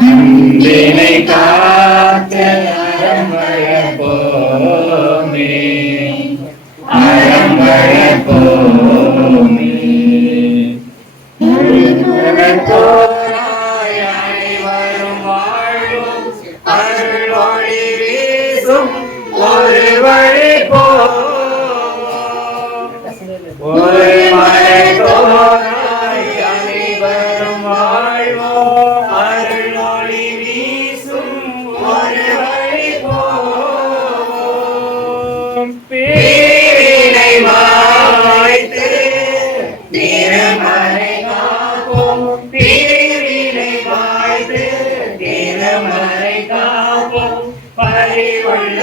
அன்பினை காத்த அறம்பழப்போமே, அறம்பழப்போமே. தோராய் அனைவரும் வாழ்வும் அருள் ஒளி வீசும் ஒரு வழி போவோம். ஒரு மலை தோராய் அனைவரும் வாழ்வோம் அருள் ஒளி வீசும் ஒரு வழி போவோம். பேரினை மாய்த்து திருமலை காப்போம், பேரினை மாய்த்து திருமலை காப்போம். பரிவுள்ள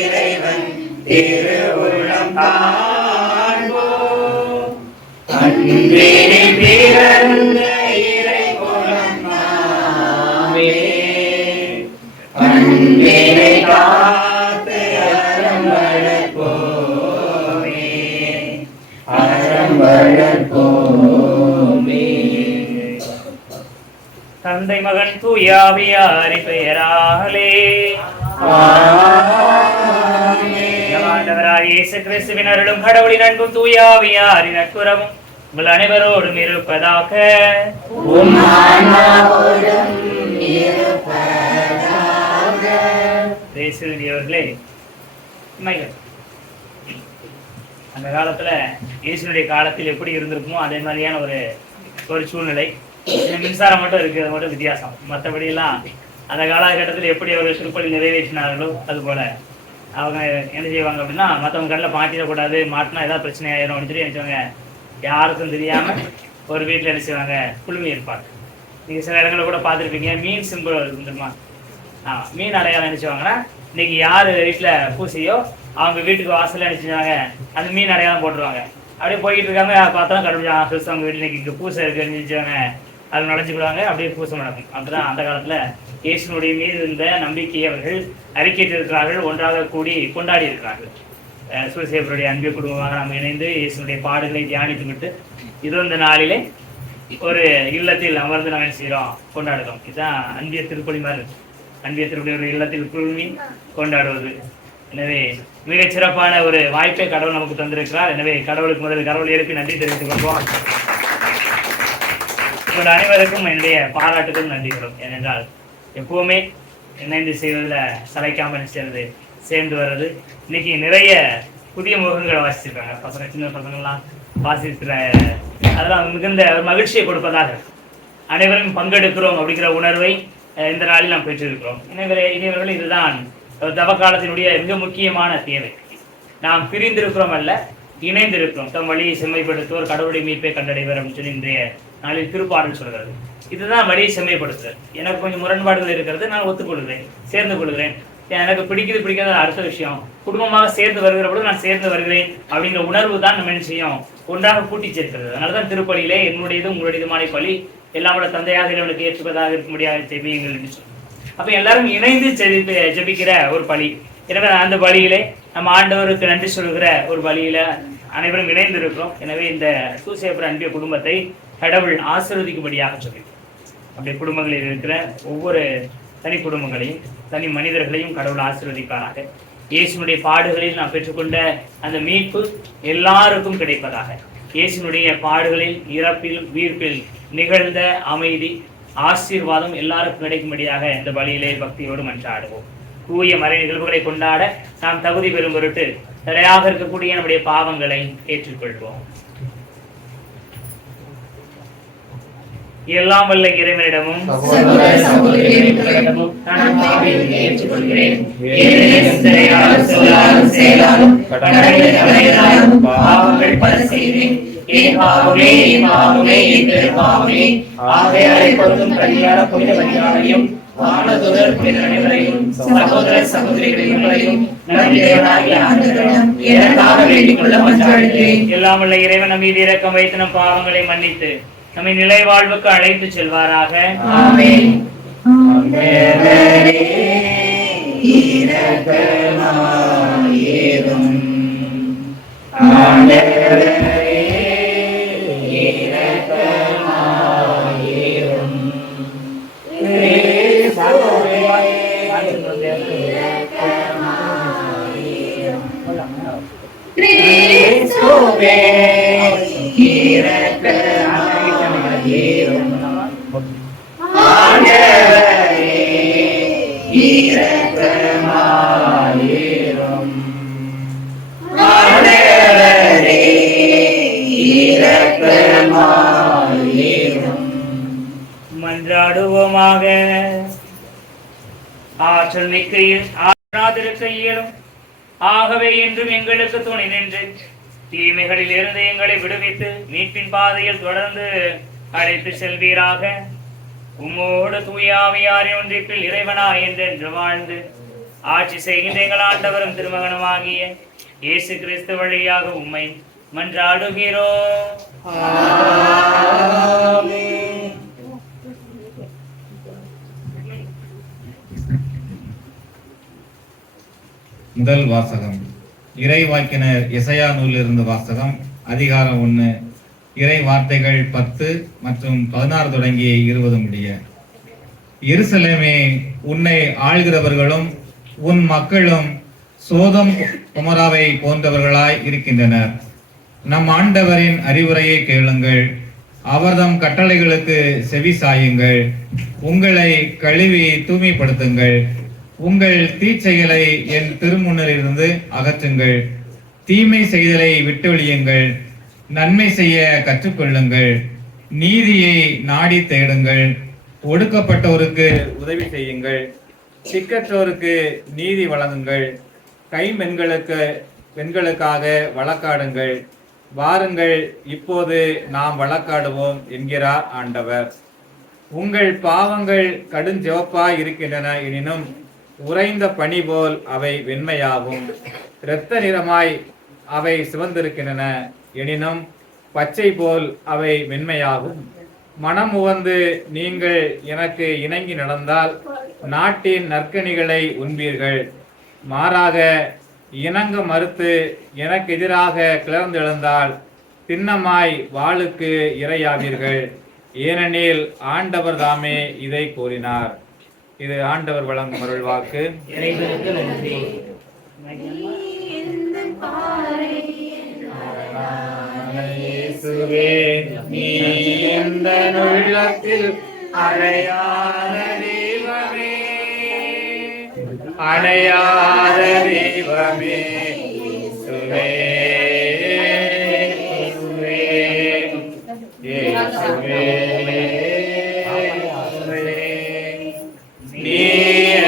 இறைவன் திருவுளம் காண்போம். அன்பினில் பிறந்த இறைகுலம் நாமே, அன்பினை காத்து அறம் வளர்ப்போமே, அறம் வளர்ப்போமே. தந்தை மகன் தூயாவியாரி பெயராலே ஆண்டவராகிய இயேசு கிறிஸ்துவின் அருளும் கடவுளின் அன்பும் தூயாவியாரின் நட்புறவும் உங்கள் அனைவரோடும் இருப்பதாக. அவர்களே, அந்த காலத்துல இயேசுனுடைய காலத்தில் எப்படி இருந்திருக்குமோ அதே மாதிரியான ஒரு சூழ்நிலை. மின்சாரம் மட்டும் இருக்கு, அது மட்டும் வித்தியாசம். மற்றபடி எல்லாம் அந்த காலகட்டத்தில் எப்படி அவர்கள் திருப்பலி நிறைவேற்றினார்களோ அது போல அவங்க என்ன செய்வாங்க அப்படின்னா, மற்றவங்க கண்ணில் மாட்டிடக்கூடாது, மாட்டினா ஏதாவது பிரச்சனை ஆயிரும் அப்படின்னு சொல்லி நினைச்சவங்க யாருக்கும் தெரியாம ஒரு வீட்டில் என்ன செய்வாங்க, குழுமி இருப்பாங்க. நீங்க சில இடங்களில் கூட பார்த்துருப்பீங்க, மீன் சிம்பிள் இருந்துருமா, மீன் அடையாளம் நினைச்சுவாங்கன்னா இன்னைக்கு யாரு வீட்டுல பூசையோ அவங்க வீட்டுக்கு வாசல்ல நினைச்சுவாங்க அந்த மீன் அடையாளம் போட்டுருவாங்க. அப்படியே போயிட்டு இருக்காங்க, பார்த்தா கண்டுபிடிச்சாங்க அவங்க வீட்டுல இன்னைக்கு பூசை இருக்குன்னு நினைச்சுவாங்க, அது நுழைஞ்சுக்கிடுவாங்க, அப்படியே பூசை நடக்கும். அப்படிதான் அந்த காலத்துல இயேசுனுடைய மீது இருந்த நம்பிக்கையை அவர்கள் அறிக்கையிட்டு இருக்கிறார்கள், ஒன்றாக கூடி கொண்டாடி இருக்கிறார்கள். சூசேப்பருடைய அன்பிய குடும்பமாக நாம் இணைந்து இயேசுனுடைய பாடுகளை தியானித்து விட்டு இதோ இந்த நாளிலே ஒரு இல்லத்தில் அமர்ந்து நாம் என்ன செய்கிறோம், கொண்டாடுறோம். இதுதான் அன்பிய திருப்பலி மாதிரி இருக்கு. அன்பிய திருப்பலி ஒரு இல்லத்தில் குழுமி கொண்டாடுவது. எனவே மிகச் சிறப்பான ஒரு வாய்ப்பை கடவுள் நமக்கு தந்திருக்கிறார். எனவே கடவுளுக்கு முதல் கடவுள் எழுப்பி நன்றி தெரிவித்துக் கொள்வோம். உங்கள் அனைவருக்கும் என்னுடைய பாராட்டுகளும் நன்றிகளும். ஏனென்றால் எப்பவுமே இணைந்து செய்வதில் சளைக்காமல் சேர்ந்து வர்றது. இன்னைக்கு நிறைய புதிய முகங்களை வாசிச்சிருக்காங்க பசங்க, சின்ன பசங்கள்லாம் வாசிக்கிற, அதெல்லாம் மிகுந்த ஒரு மகிழ்ச்சியை கொடுப்பதாக அனைவரும் பங்கெடுக்கிறோம் அப்படிங்கிற உணர்வை இந்த நாளில் நாம் பெற்றிருக்கிறோம். இனிவர்கள் இதுதான் தவ காலத்தினுடைய மிக முக்கியமான தேவை. நாம் பிரிந்திருக்கிறோம் அல்ல, இணைந்திருக்கிறோம். தம் வழியை செம்மைப்படுத்துவோர் கடவுளுடைய மீட்பை கண்டடைவர் அப்படின்னு சொல்லி இன்றைய நாளில் திருப்பாடல் சொல்கிறது. இதுதான் வழியை செம்மைப்படுத்துறது. எனக்கு கொஞ்சம் முரண்பாடுகள் இருக்கிறது, நான் ஒத்துக்கொள்கிறேன், சேர்ந்து கொள்கிறேன். எனக்கு பிடிக்காத அடுத்த விஷயம். குடும்பமாக சேர்ந்து வருகிற பொழுது நான் சேர்ந்து வருகிறேன் அப்படிங்கிற உணர்வு தான் நம்ம என்ன செய்யும், ஒன்றாக கூட்டி சேர்க்கிறது. அதனாலதான் திருப்பலியிலே என்னுடையதும் உங்களுடையதுமான பலி எல்லாரோட தந்தையாக இறைவனுக்கு ஏற்றுப்பதாக இருக்க முடியாத செய்திகள் என்று சொல்லுவோம். அப்ப எல்லாரும் இணைந்து ஜெபிக்கிற ஒரு பலி. எனவே அந்த பலியிலே நம்ம ஆண்டவருக்கு நன்றி சொல்கிற ஒரு பலியில அனைவரும் இணைந்து இருக்கிறோம். எனவே இந்த சூசேப்பர் அன்பிய குடும்பத்தை கடவுள் ஆசீர்வதிக்கும்படியாக சொல்லியிருக்கோம். அப்படி குடும்பங்களில் இருக்கிற ஒவ்வொரு தனி குடும்பங்களையும் தனி மனிதர்களையும் கடவுள் ஆசீர்வதிப்பாராக. இயேசுனுடைய பாடுகளில் நாம் பெற்றுக்கொண்ட அந்த மீட்பு எல்லாருக்கும் கிடைப்பதாக. இயேசுனுடைய பாடுகளில், இறப்பில், வீர்ப்பில் நிகழ்ந்த அமைதி, ஆசீர்வாதம் எல்லாருக்கும் கிடைக்கும்படியாக இந்த பலியிலே பக்தியோடு மன்றாடுவோம். தூய மறை நிகழ்வுகளை கொண்டாட நாம் தகுதி பெறும் பொருட்டு தடையாக இருக்கக்கூடிய நம்முடைய பாவங்களை ஏற்றுக்கொள்வோம். எல்லாம் வல்ல இறைவனிடமும் சகோதர சகோதரிகளையும் எல்லாம் வல்ல இறைவன் மீது இரக்கம் வைத்து நம் பாவங்களை மன்னித்து நம்மை நிலை வாழ்வுக்கு அழைத்து செல்வாராக. ஆமென். ஆண்டவரே இரக்கமாயிரும். கிறிஸ்துவே கிறிஸ்துவே இரக்கமாயிரும். ஆண்டவரே இரக்கமாயிரும். ஆண்டவரே இரக்கமாயிரும். மன்றாடுவோமாக. ஆற்றல் மிக்கையில் ஆராதிருக்கையிலும் ஆகவே என்றும் எங்களுக்கு துணை நின்று தீமைகளில் இருந்து எங்களை விடுவித்து மீட்பின் பாதையில் தொடர்ந்து அழைத்து செல்வீராக. உம்மோடு தூயாவியாரின் ஒன்றிப்பில் இறைவனாய் என்றென்று வாழ்ந்து ஆட்சி செய்கின்ற எங்கள் ஆண்டவரும் திருமகனுமாகிய இயேசு கிறிஸ்து வழியாக உம்மை மன்றாடுகிறோம். முதல் வாசகம் இறைவாக்கினர் எசையா நூலிலிருந்து வாசகம். அதிகாரம் 1, இறை வார்த்தைகள் 10 மற்றும் 16 தொடங்கி 20 முடிய. எருசலேமே, உன்னை ஆள்கிறவர்களும் உன் மக்களும் சோதம் குமராவை போன்றவர்களாய் இருக்கின்றனர். நம் ஆண்டவரின் அறிவுரையை கேளுங்கள், அவர்தம் கட்டளைகளுக்கு செவி சாயுங்கள். உங்களை கழுவி தூய்மைப்படுத்துங்கள், உங்கள் தீச்செயலை என் திருமுன்னிலிருந்து அகற்றுங்கள். தீமை செய்தலை விட்டொழியுங்கள், நன்மை செய்ய கற்றுக்கொள்ளுங்கள். நீதியை நாடி தேடுங்கள், ஒடுக்கப்பட்டோருக்கு உதவி செய்யுங்கள். சிக்கற்றோருக்கு நீதி வழங்குங்கள். பெண்களுக்காக வழக்காடுங்கள். வாருங்கள், இப்போது நாம் வழக்காடுவோம் என்கிறார் ஆண்டவர். உங்கள் பாவங்கள் கடுஞ்சிவப்பாய் இருக்கின்றன, எனினும் உறைந்த பனி போல் அவை வெண்மையாகும். இரத்த நிறமாய் அவை சிவந்திருக்கின்றன, எனினும் பச்சை போல் அவை மென்மையாகும். மனம் உவந்து நீங்கள் எனக்கு இணங்கி நடந்தால் நாட்டின் நற்கனிகளை உண்பீர்கள். மாறாக இணங்க மறுத்து எனக்கு எதிராக கிளர்ந்தெழுந்தால் திண்ணமாய் வாளுக்கு இரையாவீர்கள். ஏனெனில் ஆண்டவர் தாமே இதை கூறினார். இது ஆண்டவர் வழங்கும் அருள்வாக்கு. இறைவனுக்கு நன்றி. இயேசுவே, நீ எந்த உள்ளத்தில் அணையாத தெய்வமே, அணையாத தெய்வமே. இயேசுவே, இயேசுவே, நீ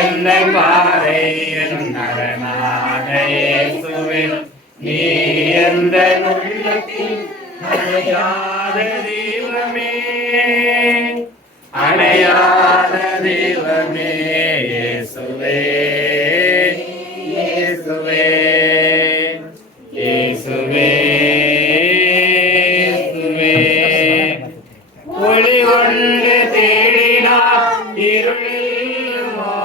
எந்த பாறை என் அரணான இயேசுவே, நீ எந்த உள்ளத்தில் அணையாத தெய்வமே, அணையாத தெய்வமே. இயேசுவே, இயேசுவே, இயேசுவே, இயேசுவே. ஒளி கொண்டு தேடினார் இருளிலுமோ,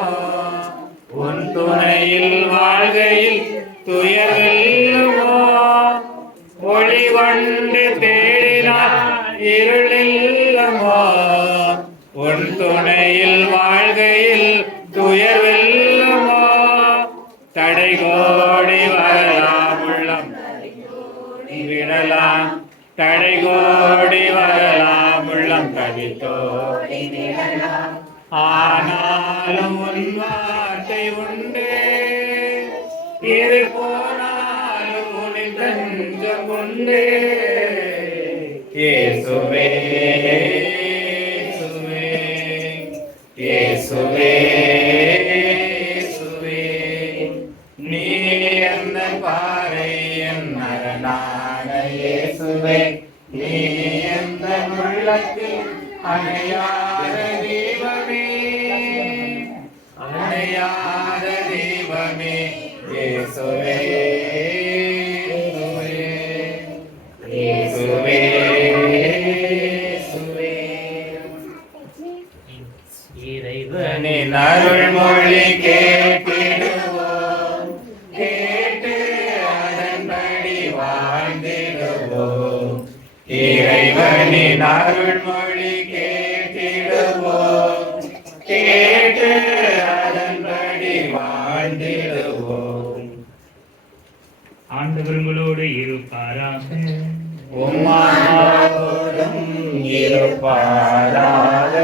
உன் துணையில் வாழ்கையில் துயரிலுமோ. ஒளி கொண்டு தேடினார் இருளிலுமோ, உன் துணையில் வாழ்கையில் துயர்வெல்லுமோ. தடை கோடி வரலாம் உள்ளம் விடலாம், தடை கோடி வரலாம் உள்ளம் கவித்தோ. ஆனாலும் உன் வார்த்தை உண்டு, இது போனாலும் உனில் தஞ்சம் உண்டு. இயேசுவே, இயேசுவே, இயேசுவே, நீ எந்த பாறை என் அரணான இயேசுவே, நீ எந்த உள்ளத்தில் அணையாத தெய்வமே, அணையாத தெய்வமே. இயேசுவே, இயேசுவே, இயேசுவே. இறைவனின் அருள்மொழி கேட்டிடுவோம், கேட்டு அதன்படி வாழ வாழ்ந்திடுவோம். இறைவனின் அருள்மொழி கேட்டிடுவோம். கேட்டு அதன்படி வாழ்ந்திடுவோம். ஆண்டவர் உங்களோடு இருப்பாராக. உம்மாவோடும் இருப்பாராக.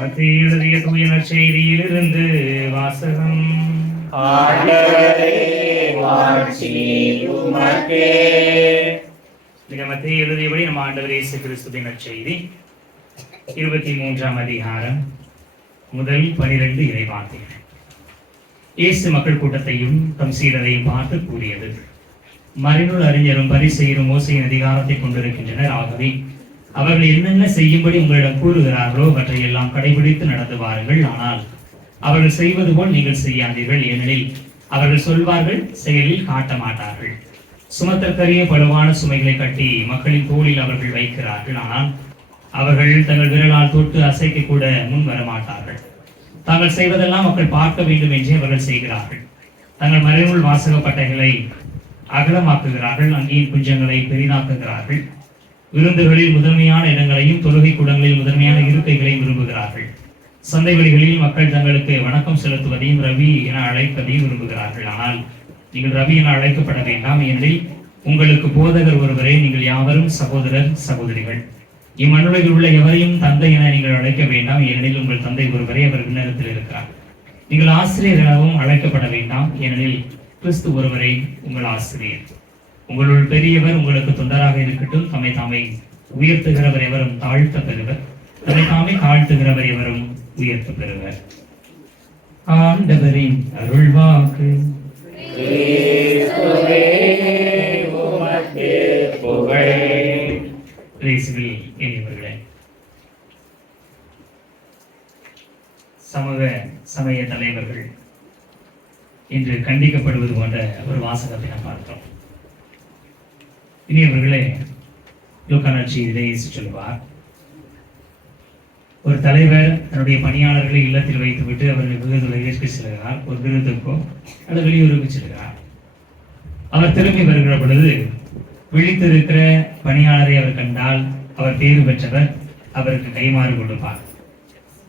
மத்தேயு எழுதிய தூய நற்செய்தியிலிருந்து வாசகம். ஆண்டவரே மாட்சி உமக்கே. மத்தேயு எழுதியபடி நம்ம ஆண்டவர் இயேசு கிறிஸ்துவின் நற்செய்தி 23ஆம் அதிகாரம் முதல் 12 இறைவார்த்தைகள். இயேசு மக்கள் கூட்டத்தையும் தம் சீடரையும் பார்த்து கூறியது, மறைநூல் அறிஞரும் பரிசேயரும் மோசேயின் அதிகாரத்தை கொண்டிருக்கின்றனர். ஆகவே அவர்கள் என்னென்ன செய்யும்படி உங்களிடம் கூறுகிறார்களோ அவற்றை எல்லாம் கடைபிடித்து நடந்து வாருங்கள். ஆனால் அவர்கள் செய்வது போல் நீங்கள் செய்யாதீர்கள். ஏனெனில் அவர்கள் சொல்வார்கள், செயலில் காட்ட மாட்டார்கள். சுமத்தற்கரிய பழுவான சுமைகளை கட்டி மக்களின் தோளில் அவர்கள் வைக்கிறார்கள். ஆனால் அவர்கள் தங்கள் விரலால் தொட்டு அசைக்க கூட முன் வர மாட்டார்கள். தாங்கள் செய்வதெல்லாம் மக்கள் பார்க்க வேண்டும் என்றே அவர்கள் செய்கிறார்கள். தங்கள் மறைநூல் வாசக பட்டைகளை அகலமாக்குகிறார்கள், அங்கேயின் குஞ்சங்களை பெரிதாக்குகிறார்கள். விருந்துகளில் முதன்மையான இடங்களையும் தொழுகை கூடங்களில் முதன்மையான இருக்கைகளையும் விரும்புகிறார்கள். சந்தை வழிகளில் மக்கள் தங்களுக்கு வணக்கம் செலுத்துவதையும் ரவி என அழைப்பதையும் விரும்புகிறார்கள். ஆனால் நீங்கள் ரவி என அழைக்கப்பட வேண்டாம், ஏனெனில் உங்களுக்கு போதகர் ஒருவரே. நீங்கள் யாவரும் சகோதரர் சகோதரிகள். இம்மண்ணுலகில் உள்ள எவரையும் தந்தை என நீங்கள் அழைக்க வேண்டாம், ஏனெனில் உங்கள் தந்தை ஒருவரே, அவர் விண்ணகத்தில் இருக்கிறார். நீங்கள் ஆசிரியர்களாகவும் அழைக்கப்பட வேண்டாம், ஏனெனில் கிறிஸ்து ஒருவரை உங்கள் ஆசிரியர். உங்களுள் பெரியவர் உங்களுக்கு தொண்டராக இருக்கட்டும். தம்மை தாமே உயர்த்துகிறவர் எவரும் தாழ்த்த பெறுவர், தம்மை தாமே தாழ்த்துகிறவர் எவரும் உயர்த்த பெறுவர். ஆண்டவரின் அருள்வாக்கு. கிறிஸ்துவே உமக்கே புகழ். இயேசுவில் இனியவர்களே, சமூக சமய தலைவர்கள் இன்று கண்டிக்கப்படுவது போன்ற ஒரு வாசகத்தை நாம் பார்த்தோம். இனியவர்களே, லூக்கா நற்செய்தியிலே இயேசு சொல்வார், ஒரு தலைவர் தன்னுடைய பணியாளர்களை இல்லத்தில் வைத்துவிட்டு அவர்களை விருதுக்கு செல்கிறார். ஒரு விருதுக்கோ அல்லது வெளியூருக்கு செல்கிறார். அவர் திரும்பி வருகிற பொழுது விழித்திருக்கிற பணியாளரை அவர் கண்டால் அவர் பேறு பெற்றவர், அவருக்கு கைமாறு கொடுப்பார்.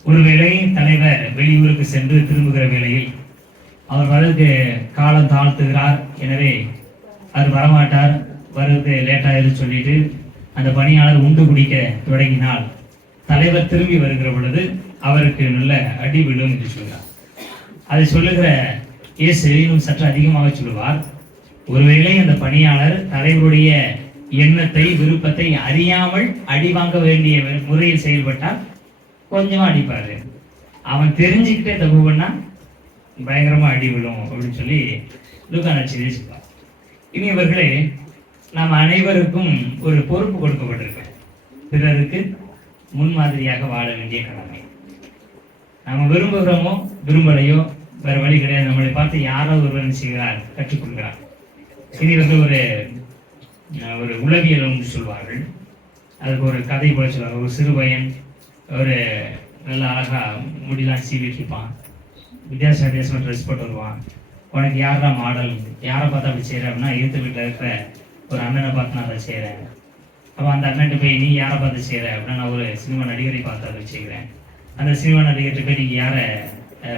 ஒருவேளை தலைவர் வெளியூருக்கு சென்று திரும்புகிற வேளையில் அவர் வரதுக்கு காலம் தாழ்த்துகிறார், எனவே அவர் வரமாட்டார், வருவது லேட்டாயிரு சொல்லிட்டு அந்த பணியாளர் உண்டு குடிக்க தொடங்கினால் தலைவர் திரும்பி வருகிற பொழுது அவருக்கு நல்ல அடி விழும் என்று சொல்கிறார். அதை சொல்லுகிற இயேசு இன்னும் சற்று அதிகமாக சொல்லுவார், ஒருவேளை அந்த பணியாளர் தலைவருடைய எண்ணத்தை விருப்பத்தை அறியாமல் அடி வாங்க வேண்டிய முறையில் செயல்பட்டால் கொஞ்சமா அடிப்பாரு. அவன் தெரிஞ்சுக்கிட்டே தப்பு பண்ணா பயங்கரமா அடி விழும் அப்படின்னு சொல்லி லூக்கா நற்செய்தியிலே சொல்வார். இனி இவர்களே, நாம் அனைவருக்கும் ஒரு பொறுப்பு கொடுக்கப்பட்டிருக்கு. பிறருக்கு முன்மாதிரியாக வாழ வேண்டிய கடமை. நாம விரும்புகிறோமோ விரும்பலையோ வேற வழி கிடையாது. நம்மளை பார்த்து யாராவது ஒருவர் செய்கிறார், கற்றுக்கொள்கிறார். இது வந்து ஒரு உளவியல் என்று சொல்வார்கள். அதுக்கு ஒரு கதை போல சொல்வாங்க. ஒரு சிறு பையன் ஒரு நல்ல அழகா முடியெல்லாம் சீவிட்டு இருப்பான், வித்தியாசமா ட்ரெஸ் போட்டு வருவான். உனக்கு யாரா மாடல், யாரை பார்த்து அப்படி செய்யற அப்படின்னா, எதிர்த்து வீட்டில் இருக்கிற ஒரு அண்ணனை பார்த்து நான் அதை செய்கிறேன். அப்போ அந்த அண்ணன்ட்டு போய் நீ யாரை பார்த்து செய்கிற அப்படின்னா, நான் ஒரு சினிமா நடிகரை பார்த்து அதை செய்கிறேன். அந்த சினிமா நடிகர்கிட்ட போய் நீங்கள் யாரை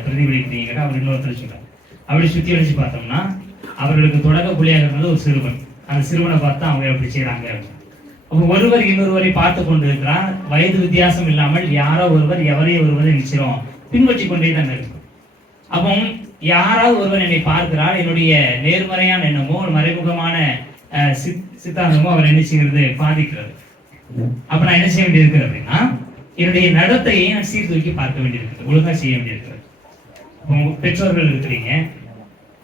பிரதிபலிக்கிறீங்க அவர் இன்னொருத்தர் சொல்கிறார். அப்படி சுற்றி வச்சு பார்த்தோம்னா அவர்களுக்கு தொடக்க புள்ளியாக இருந்தது ஒரு சிறுவன். அந்த சிறுவனை பார்த்து அவங்க எப்படி செய்கிறாங்க. அப்போ ஒருவர் இன்னொருவரை பார்த்து கொண்டு இருக்கிறார். வயது வித்தியாசம் இல்லாமல் யாரோ ஒருவர் எவரையோ ஒருவரை நிச்சயம் பின்பற்றி கொண்டே தான் இருக்கும். அப்போ யாராவது ஒருவர் என்னை பார்க்கிறார், என்னுடைய நேர்மறையான எண்ணமோ ஒரு மறைமுகமான சித்தாந்தமோ அவர் என்ன செய்கிறது பாதிக்கிறது. அப்ப நான் என்ன செய்ய வேண்டியிருக்கிறது அப்படின்னா, என்னுடைய நடத்தையை நான் சீர்தூக்கி பார்க்க வேண்டியிருக்கிறது, ஒழுங்கா செய்ய வேண்டியிருக்கிறது. பெற்றோர்கள் இருக்கிறீங்க,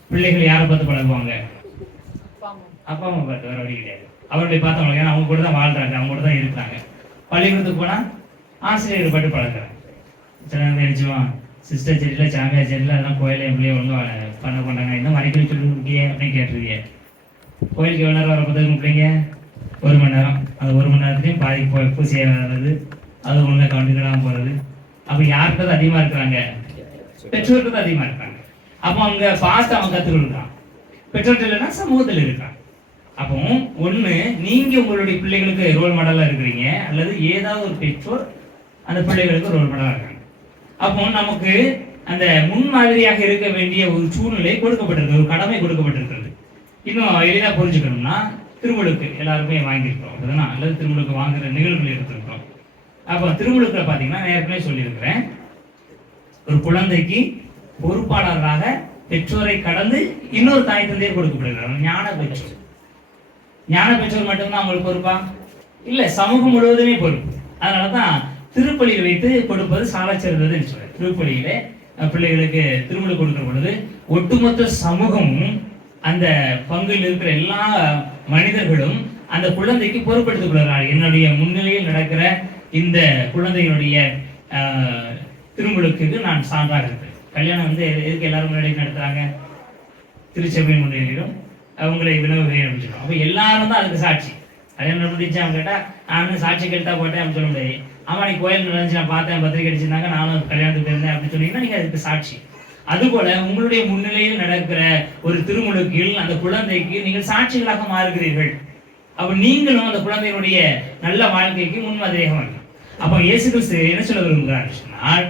பிள்ளைகள் யாரை பார்த்து பழகுவாங்க? அப்பா அம்மா பார்த்து, வேற வழி கிடையாது. அவருடைய பார்த்தவங்க, ஏன்னா அவங்க கூட தான் வாழ்றாங்க, அவங்க கூட தான் இருக்கிறாங்க. பள்ளிக்கூடத்துக்கு போனா ஆசிரியர்கள் பட்டு பழகுறாங்க. சில நேரம் நினைச்சுவான், சிஸ்டர் செடியில் சாமியார் செடியில் அதெல்லாம் கோயில என் பிள்ளைய ஒழுங்கா பண்ண கொண்டாங்க, இன்னும் மறைக்கடி சொல்லிருக்கியே அப்படின்னு கேட்டுருக்கீங்க. கோயிலுக்கு எவ்வளோ நேரம் வர பார்த்து பிள்ளைங்க 1 மணி நேரம். அந்த 1 மணி நேரத்துலையும் பாதி பூசி வர்றது, அது ஒழுங்காக கவனிக்கலாம் போகிறது. அப்போ யார்கிட்ட தான் அதிகமாக இருக்கிறாங்க? பெற்றோருக்கு தான் அதிகமாக இருக்காங்க. அப்போ அவங்க பாஸ்ட் அவன் கற்றுக் கொடுக்குறான். பெற்றோர்கள் இல்லைன்னா சமூகத்தில் இருக்கான். அப்போ ஒண்ணு, நீங்க உங்களுடைய பிள்ளைகளுக்கு ரோல் மாடலா இருக்கிறீங்க, அல்லது ஏதாவது ஒரு பெற்றோர் அந்த பிள்ளைகளுக்கு ரோல் மாடலா இருக்காங்க. அப்போ நமக்கு அந்த முன்மாதிரியாக இருக்க வேண்டிய ஒரு சூழ்நிலை கொடுக்கப்பட்டிருக்கு, ஒரு கடமை கொடுக்கப்பட்டிருக்கிறது. இன்னும் எளிதா புரிஞ்சுக்கணும்னா, திருமுழுக்கு எல்லாருமே வாங்கியிருக்கிறோம் அப்படின்னா, அல்லது திருமுழுக்கு வாங்குற நிகழ்வுகள் எடுத்திருக்கிறோம். அப்போ திருமுழுக்குல பாத்தீங்கன்னா, நான் ஏற்கனவே சொல்லியிருக்கிறேன், ஒரு குழந்தைக்கு பொறுப்பாளராக பெற்றோரை கடந்து இன்னொரு தாய் தந்தையர் கொடுக்கப்படுகிறார். ஞான பெற்றோர். ஞான பெற்றோர் மட்டும்தான் அவங்களுக்கு பொறுப்பா? இல்ல, சமூகம் முழுவதுமே பொறுப்பு. அதனாலதான் திருப்பலியில் வைத்து கொடுப்பது சாலச் சிறந்ததுன்னு சொல்றேன். திருப்பலியில பிள்ளைகளுக்கு திருமணம் கொடுக்கிற பொழுது ஒட்டுமொத்த சமூகமும், அந்த பங்கில் இருக்கிற எல்லா மனிதர்களும் அந்த குழந்தைக்கு பொறுப்பெடுத்துக் கொள்கிறார்கள். என்னுடைய முன்னிலையில் நடக்கிற இந்த குழந்தையினுடைய திருமுழுக்கு நான் சான்றாக இருக்கிறேன். கல்யாணம் எதுக்கு எல்லாரும் முன்னாடி நடத்துறாங்க? திருச்சபை முன்னிலையிலும் அவங்களை வினவு ஆரம்பிச்சிடும். அப்ப எல்லாரும் தான் அதுக்கு சாட்சி. கல்யாணம் முடிஞ்சு அவங்க கேட்டா, நானும் சாட்சி கேட்டா போட்டேன் அப்படின்னு சொல்ல முடியாது. ஆமா, நீ கோயில் நடந்துச்சு, நான் பார்த்தேன், பத்திரிக்கை அடிச்சிருந்தாங்க, நானும் கல்யாணத்துக்கு இருந்தேன் அப்படின்னு சொன்னீங்கன்னா நீங்க அதுக்கு சாட்சி. அதுபோல உங்களுடைய முன்னிலையில் நடக்கிற ஒரு திருமுழுக்கில் அந்த குழந்தைக்கு நீங்கள் சாட்சிகளாக மாறுகிறீர்கள். அப்ப நீங்களும் அந்த குழந்தையினுடைய நல்ல வாழ்க்கைக்கு முன்மாதிரியாக வரணும். அப்ப இயேசு கிறிஸ்து என்ன சொல்ல விரும்புகிறார்?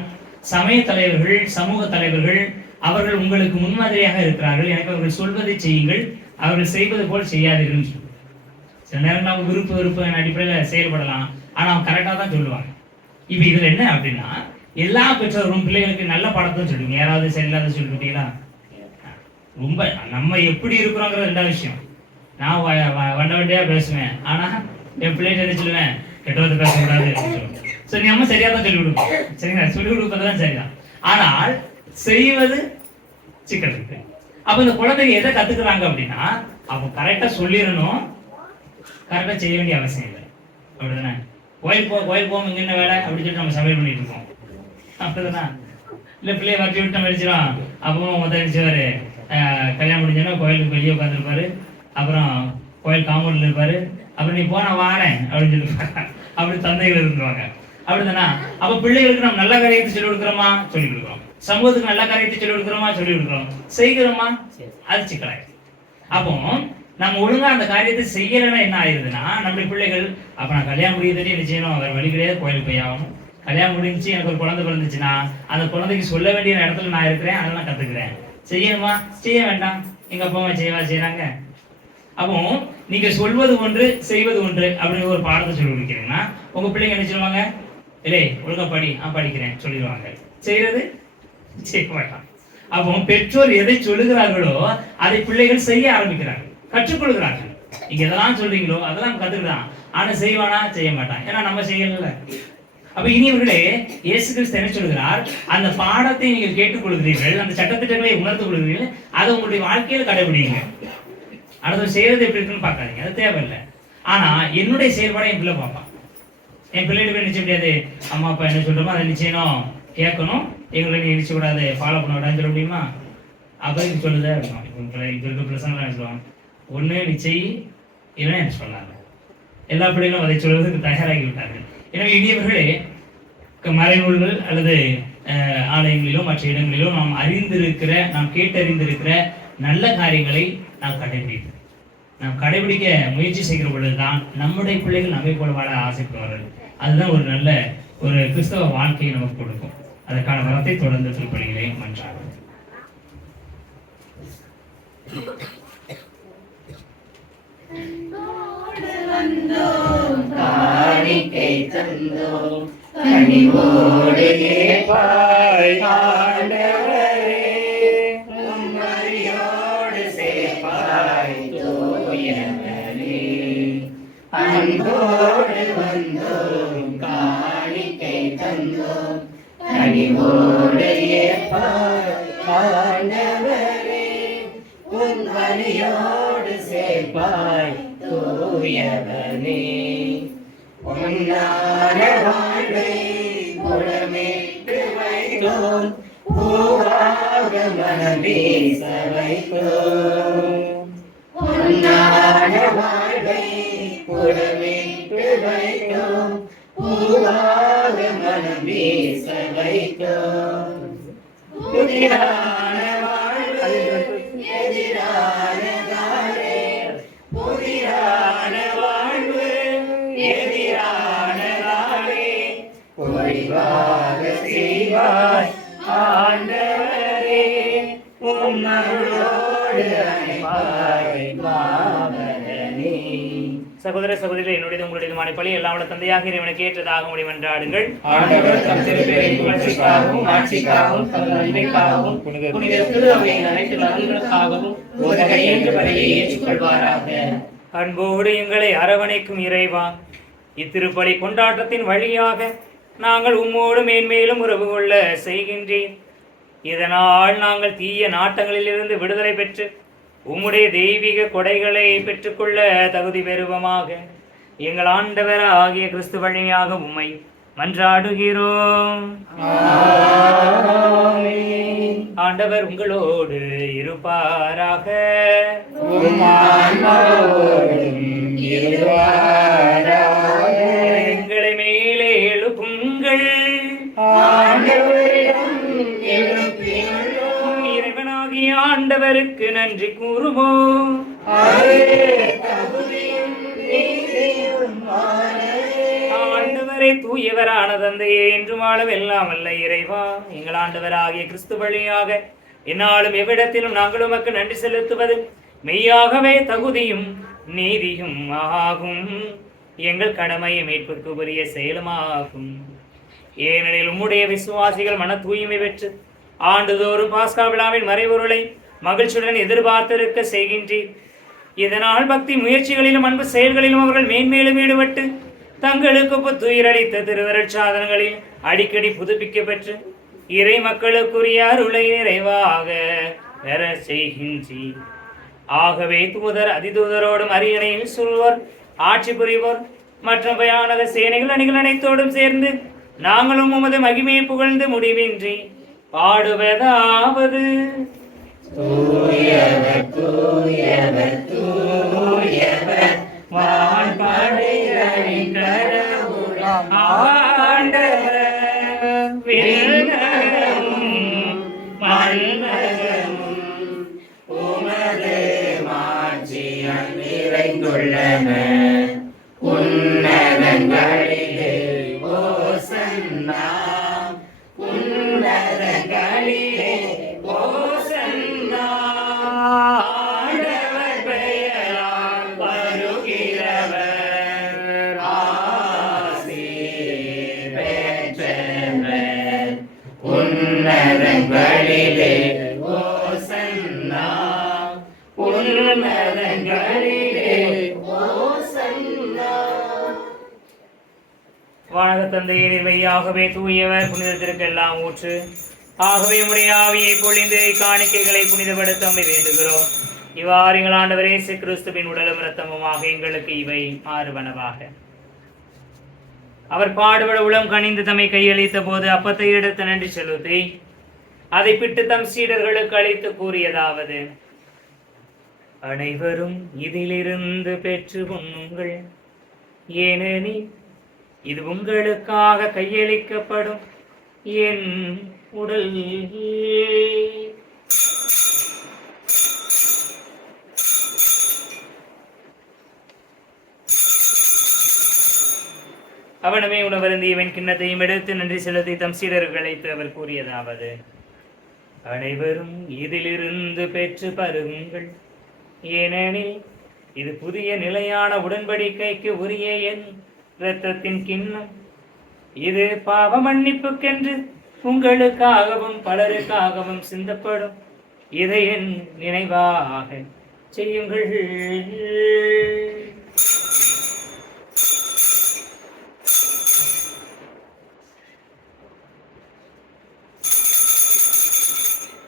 சமய தலைவர்கள், சமூக தலைவர்கள், அவர்கள் உங்களுக்கு முன்மாதிரியாக இருக்கிறார்கள். எனக்கு அவர்கள் சொல்வதை செய்யுங்கள், அவர்கள் செய்வது போல் செய்யாதீர்கள். சில நேரம் அவங்க விருப்ப அடிப்படையில் செயல்படலாம், ஆனா அவங்க கரெக்டா தான் சொல்லுவாங்க. இப்ப இதுல என்ன அப்படின்னா, எல்லா பெற்றோரும் பிள்ளைகளுக்கு நல்ல பாடத்தை சொல்லுங்க. யாராவது சரியில்லாத சொல்லிட்டீங்களா? ரொம்ப நம்ம எப்படி இருக்கிறோங்கிறது ரெண்டாவது விஷயம். நான் வண்டியா பேசுவேன், ஆனா என் பிள்ளைகிட்ட என்ன சொல்லுவேன்? கெட்டவத்தை பேசக்கூடாது. சரி, நம்ம சரியா தான் சொல்லிக் கொடுப்போம். சரிங்களா? சொல்லிக் கொடுப்பதுதான் சரிதான். ஆனால் செய்வது சிக்கல் இருக்கு. அப்ப இந்த குழந்தைங்க எதை கத்துக்கிறாங்க அப்படின்னா, அப்ப கரெக்டா சொல்லிடணும், கரெக்டா செய்ய வேண்டிய அவசியம் இல்லை. அப்படிதானே? கோயில் போவோம், இங்க என்ன வேலை அப்படின்னு சொல்லிட்டு நம்ம சமையல் பண்ணிட்டு இருக்கோம். அப்படிதானே? இல்ல பிள்ளைய வட்டி விட்டு நம்ம அடிச்சிடும். அப்பவும் மொத்தம் அடிச்சவாரு கல்யாணம் முடிஞ்சோன்னா கோயிலுக்கு வெளியே உட்காந்துருப்பாரு, அப்புறம் கோயில் காம்பவுண்ட்ல இருப்பாரு, அப்புறம் நீ போனா வாரேன் அப்படின்னு சொல்லிட்டு அப்படி தந்தைகள் இருந்துருவாங்க. அப்படிதானா? அப்ப பிள்ளைகளுக்கு நம்ம நல்ல காரியத்தை சொல்லிக் கொடுக்குறோமா? சொல்லிக் கொடுக்குறோம். சமூகத்துக்கு நல்ல காரியத்தை சொல்லிக் கொடுக்குறோமா? சொல்லிக் கொடுக்குறோம். செய்கிறோமா? அது சிக்கலாயிடுது. அப்போ நம்ம ஒழுங்கா அந்த காரியத்தை செய்யலைன்னா என்ன ஆயிடுதுன்னா, நம்மளுடைய பிள்ளைகள் அப்ப நான் கல்யாணம் முடியுதுன்னு என்ன செய்யணும்? வேற வழி கிடையாது, கோயிலுக்கு போய் ஆகணும். கல்யாணம் முடிஞ்சு எனக்கு ஒரு குழந்தை பிறந்துச்சுன்னா அந்த குழந்தைக்கு சொல்ல வேண்டிய இடத்துல நான் இருக்கிறேன், அதெல்லாம் கத்துக்கிறேன். செய்யணுமா? செய்ய வேண்டாம். எங்க அப்பா அம்மா செய்யறாங்க. அப்போ நீங்க சொல்வது ஒன்று, செய்வது ஒன்று அப்படின்னு ஒரு பாடத்தை சொல்லி கொடுக்கிறீங்கன்னா உங்க பிள்ளைங்க என்ன சொல்லுவாங்க? இல்லை, ஒழுங்கா படி, படிக்கிறேன் சொல்லிடுவாங்க. செய்யறது செய்ய மாட்டான். அப்போ பெற்றோர் எதை சொல்லுகிறார்களோ அதை பிள்ளைகள் செய்ய ஆரம்பிக்கிறார்கள், கற்றுக்கொள்கிறார்கள். நீங்க எதெல்லாம் சொல்றீங்களோ அதெல்லாம் கத்துக்கலாம். ஆனா செய்வானா? செய்ய மாட்டான். ஏன்னா நம்ம செய்யல. அப்ப இனியவர்களே, இயேசு கிறிஸ்து என்ன சொல்கிறார்? அந்த பாடத்தை நீங்கள் கேட்டுக்கொள்கிறீர்கள், அந்த சட்டத்திட்டங்களை உணர்ந்து கொள்கிறீர்கள், அதை உங்களுடைய வாழ்க்கையில கடைபிடிங்க. அடுத்த செய்யறது எப்படி இருக்குன்னு பார்க்காதீங்க, அது தேவையில்லை. ஆனா என்னுடைய செயல்பாடை என் பிள்ளை பார்ப்பான். என் பிள்ளைகிட்ட போய் நிச்சய முடியாது, அம்மா அப்பா என்ன சொல்றோமோ அதை நிச்சயம் கேட்கணும், எங்களை நீ நினைச்ச கூடாது, ஃபாலோ பண்ண விடாதுன்னு சொல்ல முடியுமா? அப்படி சொல்லுதா இருக்கும். இப்போ இருக்க பிரசங்கெல்லாம் சொல்லுவாங்க, ஒண்ணு நிச்சயம் இல்லைன்னா என்ன சொன்னாங்க. எல்லா பிள்ளைகளும் அதை சொல்வதற்கு தயாராகி விட்டார்கள். எனவே இனியவர்களே, மறைநூல்கள் அல்லது ஆலயங்களிலோ மற்ற இடங்களிலோ நாம் அறிந்திருக்கிற, நாம் கேட்டறிந்திருக்கிற நல்ல காரியங்களை நாம் கடைபிடிக்க முயற்சி செய்கிற பொழுதுதான் நம்முடைய பிள்ளைகள் நம்மை போல வாழ ஆசைப்படுவார்கள். அதுதான் ஒரு நல்ல ஒரு கிறிஸ்தவ வாழ்க்கையை நமக்கு கொடுக்கும். அதற்கான வரத்தை தொடர்ந்து திருப்பலிகளை மன்றாடுவோம். காணிக்கை தந்தோம், கனிவோடு ஏற்பாய் ஆண்டவரே, உம்மடியோடு சேர்ப்பாய் தூயவரே. அன்போடு வந்தோம், காணிக்கை தந்தோம், கனிவோடு ஏற்பாய் ஆண்டவரே, உம்மடியோடு சேர்ப்பாய் தூயவனே. பொன்னான வாழ்வை புறமேட்டு வைத்தோம், பூவாக மனமேச வைத்தோம். பொன்னான வாழ்வை புறமேட்டு வைத்தோம், பூவாக மனமேச வைத்தோம். புதிரான வாழ்வு எதிரான தாரே, புதிய நிறைவாக செய்வாய் ஆண்டவரே உம்மருளோடு அணைப்பாய் பாவலனே. சகோதர சகோதரிகள், என்னுடைய உங்களுடைய பழி எல்லாம் தந்தையாக இறைவனுக்கு ஏற்றதாக முடியும் என்றாடுங்கள். ஆண்டவர் தம் திருப்பெயரின் புகழ்ச்சிக்காகவும் ஆட்சிக்காகவும் தமது நன்மைக்காகவும் புனித திரு அவையின் அனைத்து நலன்களுக்காகவும் உலக இயங்கு வரையை ஏற்றுக்கொள்வாராக. அன்போடு எங்களை அரவணைக்கும் இறைவா, இத்திருப்பலி கொண்டாட்டத்தின் வழியாக நாங்கள் உம்மோடு மேன்மேலும் உறவு கொள்ள செய்கின்றேன். இதனால் நாங்கள் தீய நாட்டங்களிலிருந்து விடுதலை பெற்று உம்முடைய தெய்வீக கொடைகளை பெற்றுக்கொள்ள தகுதி பெறுவமாக. எங்கள் ஆண்டவர் ஆகிய கிறிஸ்து வழியாக உம்மை மன்றாடுகிறோம். ஆண்டவர் உங்களோடு இருப்பாராக. எங்களை மேலே எழுப்புங்கள். இறைவனாகிய ஆண்டவருக்கு நன்றி கூறுவோம். ஆண்டவரே தூயவரான தந்தையே, என்று வாழவெல்லாம் அல்ல இறைவா, எங்கள் ஆண்டவராகிய கிறிஸ்து வழியாக என்னாலும் எவ்விடத்திலும் நாங்கள் உமக்கு நன்றி செலுத்துவது மெய்யாகவே தகுதியும் நீதியும் ஆகும். எங்கள் கடமையை மீட்புக்கு உரிய செயலுமாகும். ஏனெனில் உம்முடைய விசுவாசிகள் மன தூய்மை பெற்று ஆண்டுதோறும் பாஸ்கா விழாவின் மறைபொருளை மகிழ்ச்சியுடன் எதிர்பார்த்திருக்க செய்கின்றேன். இதனால் பக்தி முயற்சிகளிலும் அன்பு செயல்களிலும் அவர்கள் மேன்மேலும் ஈடுபட்டு தங்களுக்கு புத்துயிரளித்த திருவருட்சாதனங்களில் அடிக்கடி புதுப்பிக்க பெற்று இறை மக்களுக்குரிய அருளை நிறைவாக பெற செய்கின்றேன். ஆகவே தூதர் அதிதூதரோடும் அரியணையில் சொல்வோர் ஆட்சி புரிவோர் மற்றும் பயானக சேனைகள் அணிகள் அனைத்தோடும் சேர்ந்து நாங்களும் உமது மகிமையை புகழ்ந்து முடிவின்றி பாடுவதாவது: தூயவர் தூயவர் தூயவர் வான்படைகளின் கடவுளாம் ஆண்டவர், விண்ணகமும் மண்ணகமும் உமது மாட்சியால் நிறைந்துள்ளன. உன்னதங்களிலே ஓசன்னா, உன்னதங்களிலே ஓசன்னா. ஆண்டவர் பெயரால் வருகிறவர் ஆசீர் பெற்றவர். உன்னதங்களிலே ஓசன்னா, உன்னதங்களிலே ஓசன்னா. வானக தந்தையே, மெய்யாகவே தூயவர், புனிதத்திற்கெல்லாம் ஊற்று. ஆகவே உடைய ஆவியை பொழிந்து காணிக்கைகளை புனிதப்படுத்த வேண்டுகிறோம். இவ்வாறு எங்கள் ஆண்டவர் இயேசு கிறிஸ்துவின் உடலும் இரத்தமுமாக எங்களுக்கு இவை மாறுவனவாக. அவர் பாடுபட உளம் கனிந்து தம்மை கையளித்த போது அப்பத்தை எடுத்து நன்றி செலுத்தி அதை பிட்டு தம் சீடர்களுக்கு அளித்து கூறியதாவது: அனைவரும் இதிலிருந்து பெற்று உண்ணுங்கள், ஏனெனில் இது உங்களுக்காக கையளிக்கப்படும் என் உடல். அவனமே உணவருந்தியவன் கிண்ணத்தையும் எடுத்து நன்றி செலுத்தி தம் சீடர்கள் அழைத்து அவர் கூறியதாவது: அனைவரும் இதிலிருந்து பெற்று பருகுங்கள், ஏனெனில் இது புதிய நிலையான உடன்படிக்கைக்கு உரிய என் இரத்தத்தின் கிண்ணம். இது பாவ மன்னிப்புக்கென்று உங்களுக்காகவும் பலருக்காகவும் சிந்தப்படும். இதை என் நினைவாக செய்யுங்கள்.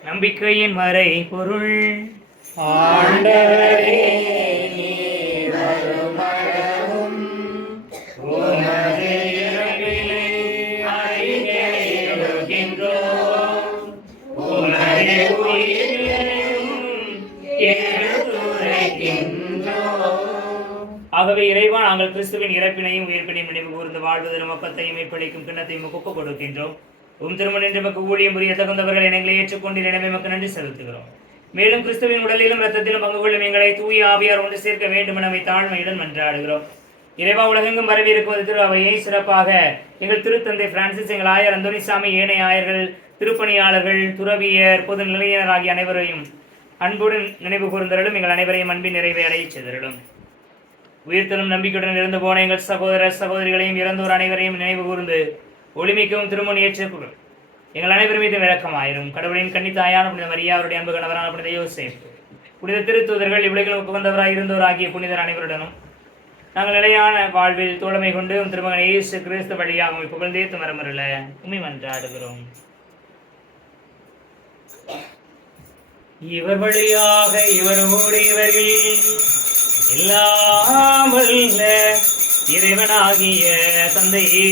நம்பிக்கையின் மறை பொருள்: ஆண்டவரே, நீர் வருமளவும் உமது இறப்பினை அறிக்கையிடுகின்றோம், உமது உயிரையும் எடுத்துரைக்கின்றோம். ஆகவே இறைவா, நாங்கள் கிறிஸ்துவின் இறப்பினையும் உயிர்ப்பினையும் நினைவு கூர்ந்து வாழ்வதற்கு அப்பத்தையும் மீட்பளிக்கும் கிண்ணத்தையும் ஒப்புக் கொடுக்கின்றோம். திருமணம் எமக்கு ஊழியம் புரிய தகுந்தவர்களை எங்களை ஏற்றுக்கொண்டு எனவே எமக்கு நன்றி செலுத்துகிறோம். மேலும் கிறிஸ்துவின் உடலிலும் இரத்தத்திலும் பங்கு கொள்ளும் எங்களை தூய ஆவியார் ஒன்று சேர்க்க வேண்டும் என தாழ்மையுடன் மன்றாடுகிறோம். இறைவா, உலகெங்கும் பரவி இருக்கும் திரு அவையை சிறப்பாக எங்கள் திருத்தந்தை பிரான்சிஸ், எங்கள் ஆயர் அந்தோனிசாமி, ஏனைய ஆயர்கள், திருப்பணியாளர்கள், துறவியர், பொது நிலையினர் ஆகிய அனைவரையும் அன்புடன் நினைவு கூர்ந்தருளும். எங்கள் அனைவரையும் அன்பின் நிறைவை அடையச் செய்தருளும். உயிர்த்தலும் நம்பிக்கையுடன் இருந்து போன எங்கள் சகோதரர் சகோதரிகளையும் இறந்தோர் அனைவரையும் நினைவு கூர்ந்து ஒளிமிக்கவும் திருமணி ஏற்றுக்கொள்ளும். எங்கள் அனைவர் மீது விளக்கமாயிரும். கடவுளின் கன்னித்தாயான புனித மரியா, அவருடைய அன்பு கணவரான புனித யோசேப்பு, புனித திருத்தூதர்கள், இவ்வுலகில் உகந்தவராய் இருந்தோர் ஆகிய புனிதர் அனைவருடனும் நாங்கள் நிலையான வாழ்வில் தோழமை கொண்டு திருமகன் இயேசு கிறிஸ்து வழியாக புகழ்ந்தேத்து மரமருள உண்மை மன்றாடுகிறோம். இவர் வழியாக இவரோடு இவர்கள் எல்லாம் வல்ல இறைவனாகிய தந்தையே,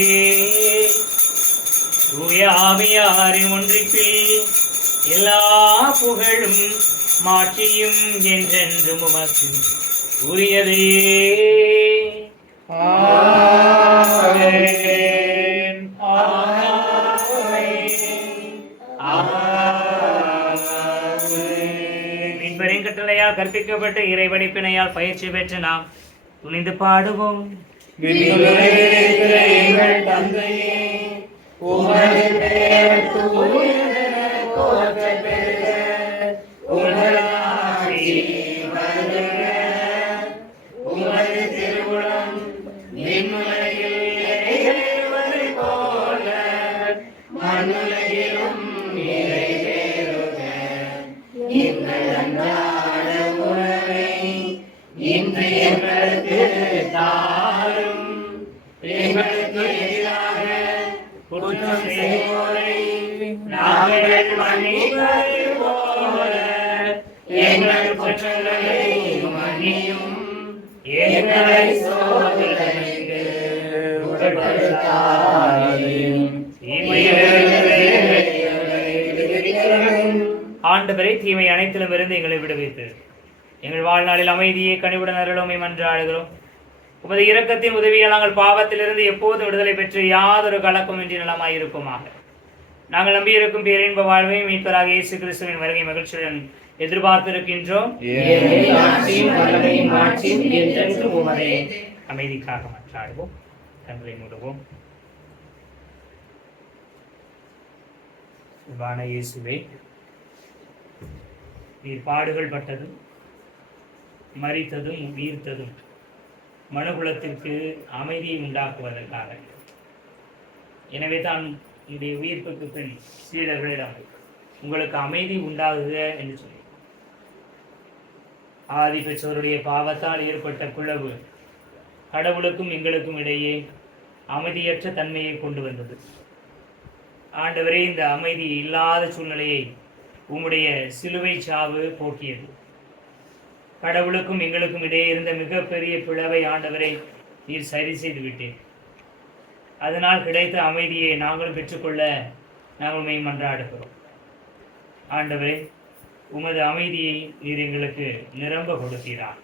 தூய ஆவியாரின் ஒன்றிப்பில் எல்லா புகழும் மாட்சியும் என்றென்றும் உமக்கு உரியதே. ஆமென். ஆமென். மீன்பரின் கட்டளையால் கற்பிக்கப்பட்ட இறைவனிப்பினையால் பயிற்சி பெற்று நாம் துணிந்து பாடுவோம். விண்ணுலகில் எங்கள் தந்தையே, உமது பெயர் தூயதென போற்றப் பெறுக. உமது ஆட்சி வருக. உமது திருவுளம் விண்ணுலகில் நிறைவேறுவது போல மண்ணுலகிலும் நிறைவேறுக. எங்கள் அன்றாட உணவை இன்று எங்களுக்கு தாரும். எங்களுக்கு எதிராக குற்றம் செய்வோரை நாங்கள் மன்னிப்பது போல எங்கள் குற்றங்களை மன்னியும். எங்களை சோதனைக்கு உட்படுத்தாதேயும். தீமையிலிருந்து எங்களை விடுவித்தருளும். ஆண்டவரே, தீமை அனைத்திலும் இருந்து எங்களை விடுவித்து எங்கள் வாழ்நாளில் அமைதியை கனிவுடன் அருளுமை மன்றாடுகிறோம். உமது இரக்கத்தின் உதவியால் நாங்கள் பாவத்திலிருந்து எப்போதும் விடுதலை பெற்று யாதொரு கலக்கமின்றி நலமாயிருக்குமாக. நாங்கள் நம்பியிருக்கும் பேரின்ப வாழ்வை மீட்பராக இயேசு கிறிஸ்துவின் வருகை மகிழ்ச்சியுடன் எதிர்பார்த்திருக்கின்றோம். அமைதிக்காக மன்றாடுவோம். கண்களை மூடுவோம். அன்பான இயேசுவே, நீர் பாடுகள் பட்டதும் மரித்ததும் உயிர்த்ததும் மனுகுலத்திற்கு அமைதியை உண்டாக்குவதற்காக. எனவே தான் என்னுடைய உயிர்ப்புக்கு பின் சீடர்களிடம் உங்களுக்கு அமைதி உண்டாகுக என்று சொல்லி ஆதி பெற்றோருடைய பாவத்தால் ஏற்பட்ட பிளவு கடவுளுக்கும் எங்களுக்கும் இடையே அமைதியற்ற தன்மையை கொண்டு வந்தது. ஆண்டவரே, இந்த அமைதி இல்லாத சூழ்நிலையை உம்முடைய சிலுவை சாவு போக்கியது. கடவுளுக்கும் எங்களுக்கும் இடையே இருந்த மிகப்பெரிய பிளவை ஆண்டவரை நீர் சரி செய்து விட்டேன். அதனால் கிடைத்த அமைதியை நாங்களும் பெற்றுக்கொள்ள நாங்கள் உம்மை மன்றாடுகிறோம். ஆண்டவரே, உமது அமைதியை நீர் எங்களுக்கு நிரம்ப கொடுக்கிறார்.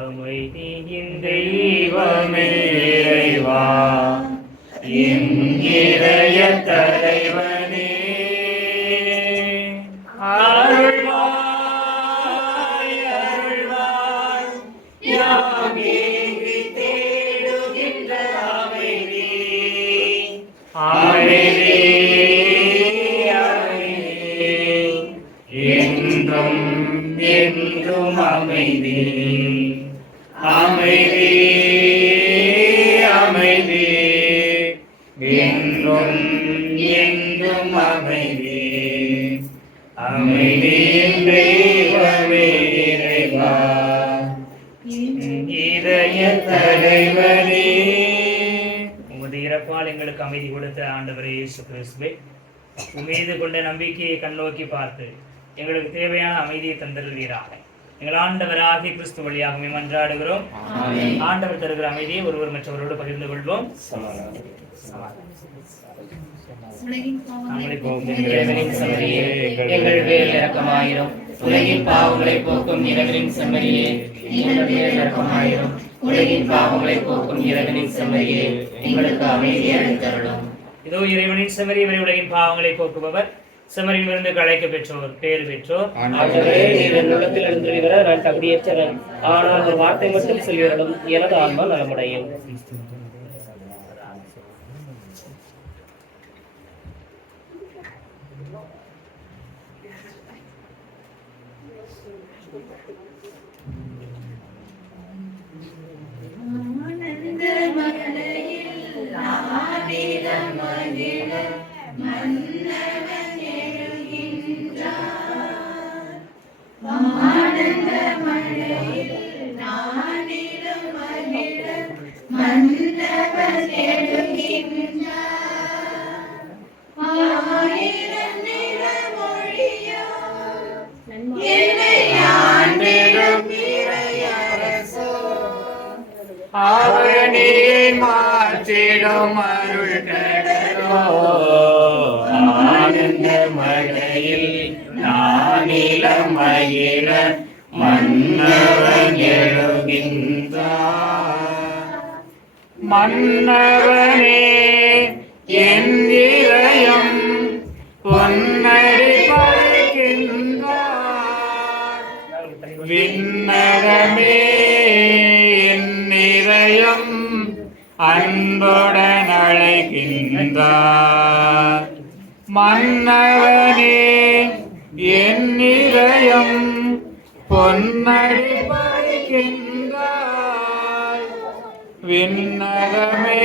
அமைதியின் தெய்வமே இறைவா, என் இதய தலைவனே, அருள்வாய் அருள்வாய் யாம் ஏங்கி தேடுகின்ற அமைதி. அமைதி அமைதி என்றும் என்றும் அமைதி. அமைதி அமைதி என்றும் என்றும் அமைதி. அமைதியின் தெய்வமே இறைவா, இதய தலைவனே. உமது இறப்பால் எங்களுக்கு அமைதி கொடுத்த ஆண்டவரே இயேசு கிறிஸ்துவே, உம்மீது கொண்ட நம்பிக்கையை கண்ணோக்கி பார்த்து எங்களுக்கு தேவையான அமைதியை தந்தருள்வீராக. எங்கள் ஆண்டவராகிய கிறிஸ்து வழியாகவே மன்றாடுகிறோம். ஆண்டவர் தருகிற அமைதியை ஒருவர் மற்றவரோடு பகிர்ந்து கொள்வோம். இறைவனின் செம்மறியே, எங்கள் மேல் இரக்கமாயிரும். உலகின் பாவங்களை போக்கும் இறைவனின் செம்மறியே, எங்கள் மேல் இரக்கமாயிரும். உலகின் பாவங்களை போக்கும் இறைவனின் செம்மறியே, எங்களுக்கு அமைதியை அளித்தருளும். இதோ இறைவனின் செம்மறி, இவரை உலகின் பாவங்களை போக்குபவர். செம்மறியின் விருந்துக்கு அழைக்க பெற்றோர் பேறு பெற்றோர். ஆண்டவரே, நீர் என் உள்ளத்தில் எழுந்துவர நான் தகுதியற்றவன். ஆனால் ஒரு வார்த்தை மட்டும் சொல்லிவிடும், எனது ஆன்மா நலமுடையும். அவனியை மாற்றிடும் அருள் கடலோ ஆனந்த மழையில் நானிலம் மகிழ மன்னவன் எழுகின்றார். மன்னவனே என் இதயம் பொன்னடி பறிக்கின்றார். விண்ணகமே என் இதயம் அன்புடன் அழைக்கின்றார். மன்னவனே என் இதயம் பொன்னடி பறிக்கின்றார். விண்ணகமே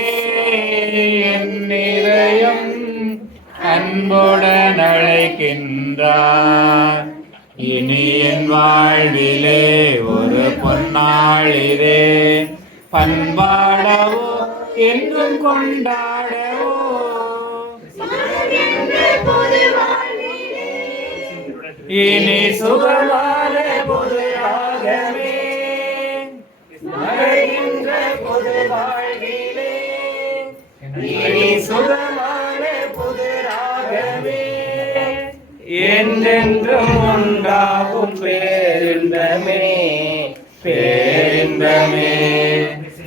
என் இதயம் அன்புடன் அழைக்கின்றார். இனி என் வாழ்விலே ஒரு பொன்னாளிரே பண்பாடவோ என்றும் கொண்டாடவோ இனி சுகமான பொதுவாகவே மறைகின்ற பொது வாழ்விலே இனி சுகமான பொதுவாகவே என்றென்றும் உண்டாகும் பேரின்பமே பேரின்பமே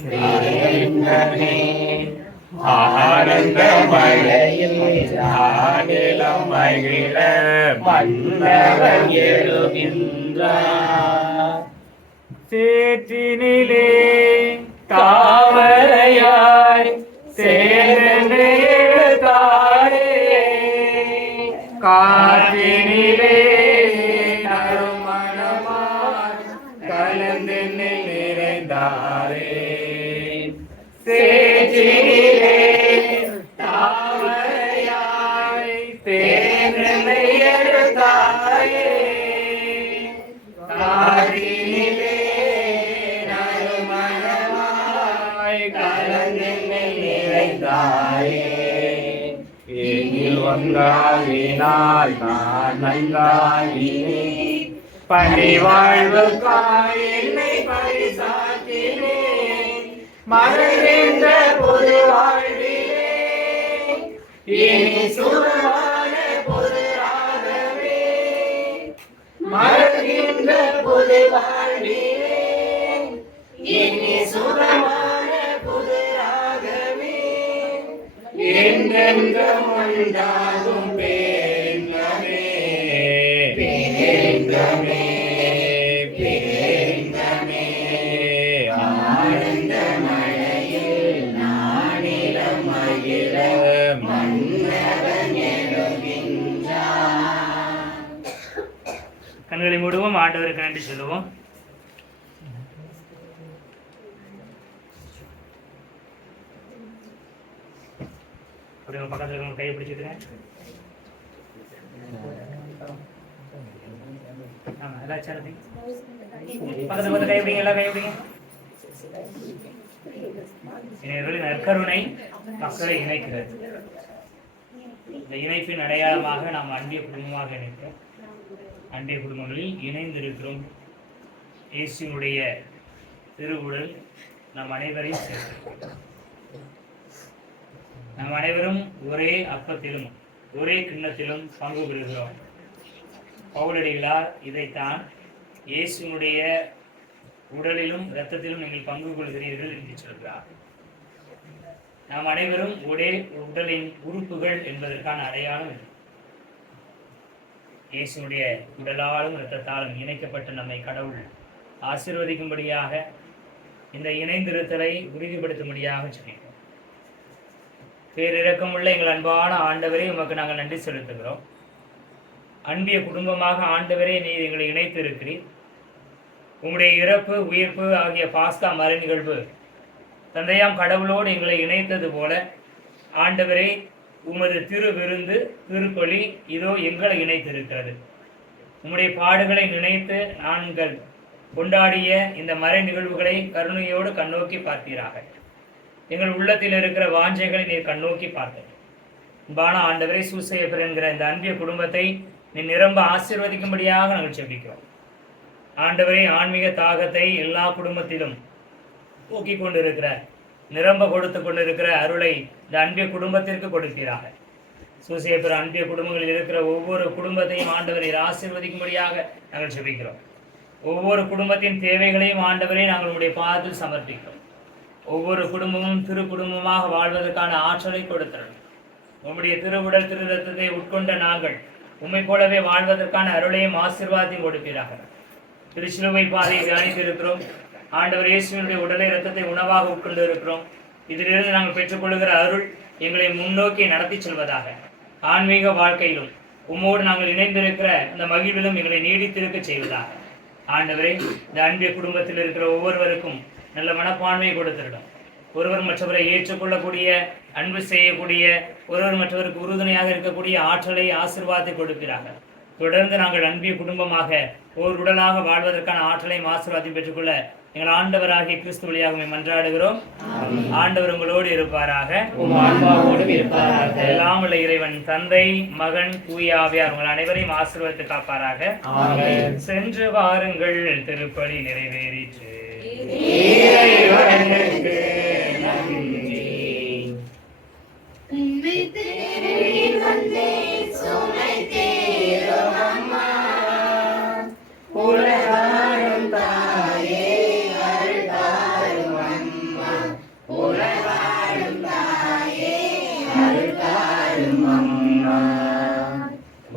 பேரின்பமே. ஆனந்த மழையில் ஆனிலம் மகிழ மன்னவன் எழுகின்றார். சேற்றினிலே தாவரையாய் சேர்ந்து எழுதாரே காற்றினிலே நறுமணமாய் கலந்து நிறைந்தாரே. சேற்றினிலே தாவரையாய் தேர்ந்து எழுதாரே காற்றினிலே நறுமணமாய் கலந்து நிறைந்தாரே. எங்கில் ஒன்றாகினால் நான் நன்றாகினேன். பணி வாழ்வுக்காய் என்னை பரிசாற்றினேன். மகிழ்கின்ற பொது வாழ்விலே இனி சுகமான பொது ராகவே. மகிழ்கின்ற பொது வாழ்விலே இனி சுகமான பொது ராகவே. என்றென்றும் உண்டாகும் பேரின்பமே பேரின்பமே பேரின்பமே. ஆனந்த மழையில் நானிலம் மகிழ மன்னவன் எழுகின்றார். கண்களை மூடுவோம், ஆண்டவருக்கு நன்றி சொல்லுவோம். அப்படியே பக்கத்தில் இருக்கவங்க கையை பிடிச்சிக்கிறேன். எல்லாம் சேரதி பக்கத்தில் வந்து கைப்பிடிங்க, எல்லாம் கைப்பிடிங்க. நற்கருணை மக்களை இணைக்கிறது. இந்த இணைப்பின் அடையாளமாக நாம் அண்டிய குடும்பமாக இணைக்க அண்டிய குடும்பங்களில் இணைந்திருக்கிறோம். இயேசுவினுடைய திருவுடல் நம் அனைவரையும் சேர்த்திருக்கிறோம். நாம் அனைவரும் ஒரே அப்பத்திலும் ஒரே கிண்ணத்திலும் பங்கு பெறுகிறோம். பவுலடிகளார் இதைத்தான் இயேசுனுடைய உடலிலும் இரத்தத்திலும் நீங்கள் பங்கு கொள்கிறீர்கள் என்று சொல்கிறார். நாம் அனைவரும் ஒரே உடலின் உறுப்புகள் என்பதற்கான அடையாளம். இயேசுடைய உடலாலும் இரத்தத்தாலும் இணைக்கப்பட்டு நம்மை கடவுள் ஆசீர்வதிக்கும்படியாக இந்த இணைந்திருத்தலை உறுதிப்படுத்தும்படியாக சொன்னோம். பேரிரக்கமுள்ள எங்கள் அன்பான ஆண்டவரே, உமக்கு நாங்கள் நன்றி செலுத்துகிறோம். அன்பிய குடும்பமாக ஆண்டவரே நீர் எங்களை இணைத்து இருக்கிறீர். உம்முடைய இறப்பு, உயிர்ப்பு ஆகிய பாஸ்கா மறை நிகழ்வு தந்தையாம் கடவுளோடு எங்களை இணைத்தது போல ஆண்டவரே உமது திரு விருந்து திருப்பலி இதோ எங்களை இணைத்திருக்கிறது. உம்முடைய பாடுகளை நினைத்து நாங்கள் கொண்டாடிய இந்த மறை நிகழ்வுகளை கருணையோடு கண்ணோக்கி பார்ப்பீராக. எங்கள் உள்ளத்தில் இருக்கிற வாஞ்சைகளை நீர் கண்ணோக்கி பார்த்தது. அன்பான ஆண்டவரை சூசையப்பர் என்கிற இந்த அன்பிய குடும்பத்தை நீ நிரம்ப ஆசீர்வதிக்கும்படியாக நாங்கள் செபிக்கிறோம். ஆண்டவரை ஆன்மீக தாகத்தை எல்லா குடும்பத்திலும் போக்கி கொண்டிருக்கிற நிரம்ப கொடுத்து கொண்டிருக்கிற அருளை இந்த அன்பிய குடும்பத்திற்கு கொடுப்பீராக. சூசையப்பர் அன்பிய குடும்பங்களில் இருக்கிற ஒவ்வொரு குடும்பத்தையும் ஆண்டவரை ஆசீர்வதிக்கும்படியாக நாங்கள் செபிக்கிறோம். ஒவ்வொரு குடும்பத்தின் தேவைகளையும் ஆண்டவரை நாங்கள் உங்களுடைய பாதத்தில் சமர்ப்பிக்கிறோம். ஒவ்வொரு குடும்பமும் திரு குடும்பமாக வாழ்வதற்கான ஆற்றலை கொடுத்தரும். உம்முடைய திருவுடல் திரு ரத்தத்தை உட்கொண்ட நாங்கள் உம்மை போலவே வாழ்வதற்கான அருளையும் ஆசீர்வாதத்தையும் கொடுப்பீராக. திருச்சிலுவை பாதையை தியானித்திருக்கிறோம். ஆண்டவர் இயேசுவினுடைய உடலை இரத்தத்தை உணவாக உட்கொண்டு இருக்கிறோம். இதிலிருந்து நாங்கள் பெற்றுக்கொள்கிற அருள் எங்களை முன்னோக்கி நடத்தி செல்வதாக. ஆன்மீக வாழ்க்கையிலும் உம்மோடு நாங்கள் இணைந்திருக்கிற இந்த மகிழ்விலும் எங்களை நீடித்திருக்க செய்வதாக. ஆண்டவரே, இந்த அன்பிய குடும்பத்தில் இருக்கிற ஒவ்வொருவருக்கும் நல்ல மனப்பான்மையை கொடுத்திருடும். ஒருவர் மற்றவரை ஏற்றுக்கொள்ளக்கூடிய, அன்பு செய்யக்கூடிய, ஒருவர் மற்றவருக்கு உறுதுணையாக இருக்கக்கூடிய ஆற்றலை ஆசீர்வாதத்தை கொடுக்கிறார்கள். தொடர்ந்து நாங்கள் அன்பிய குடும்பமாக ஓர் உடலாக வாழ்வதற்கான ஆற்றலையும் ஆசீர்வாதத்தையும் பெற்றுக்கொள்ள எங்கள் ஆண்டவராகிய கிறிஸ்து வழியாக மன்றாடுகிறோம். ஆண்டவர் உங்களோடு இருப்பாராக. எல்லாம் உள்ள இறைவன் தந்தை, மகன், தூய ஆவியார் உங்கள் அனைவரையும் ஆசீர்வதித்து காப்பாராக. சென்று வாருங்கள், திருப்பலி நிறைவேறிற்று.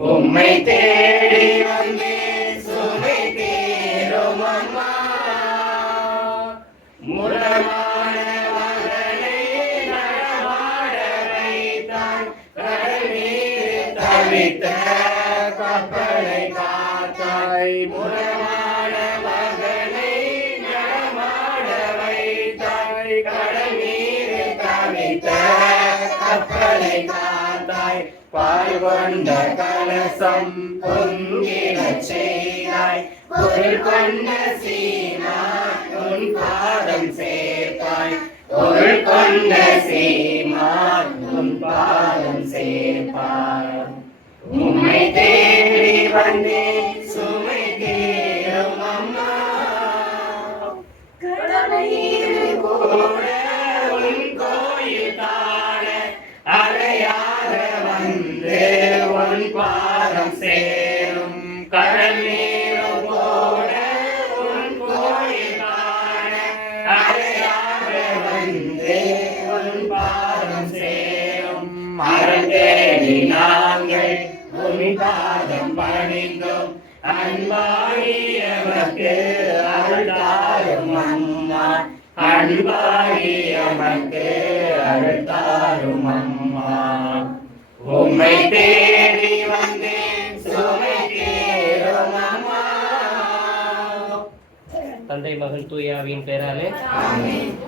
உம்மை தேடி வந்தேன், சுமை தீரும் அம்மா. முரமான மகனை நடமாட வைத்தாய், கடல் நீர் தவித்த கப்பலை காத்தாய். முரமான மகனை நடமாட வைத்தாய், கடல் நீர் தவித்த கப்பலை காத்தாய். பால் கொண்ட கலசம் பொங்கிடச் செய்தாய், பொருள் கொண்ட சீமான் உன் பாதம் சேர்ப்பாய். பொருள் கொண்ட சீமான் உன் பாதம் சேர்ப்பாய். உம்மை தேடி வந்தேன், சுமை தீரும் அம்மா. கடலையில் கூட உன் கோயில் தாழ அலையாக வந்து உன் பாதம் சேரும். கடல் நீரும் கூட உன் கோயில் காண அலையாக வந்து உன் பாதம் சேரும். மரம் தேடி நாங்கள் உன் பாதம் பணிந்தோம், அன்பாகியவர்க்கு அருள் தாரும் அம்மா. அன்பாகியவர்க்கு அருள் தாரும் அம்மா. உம்மை தேடி வந்தேன், சுமை தீரும் அம்மா. தந்தை, மகன், தூய ஆவியின் பெயராலே ஆமென்.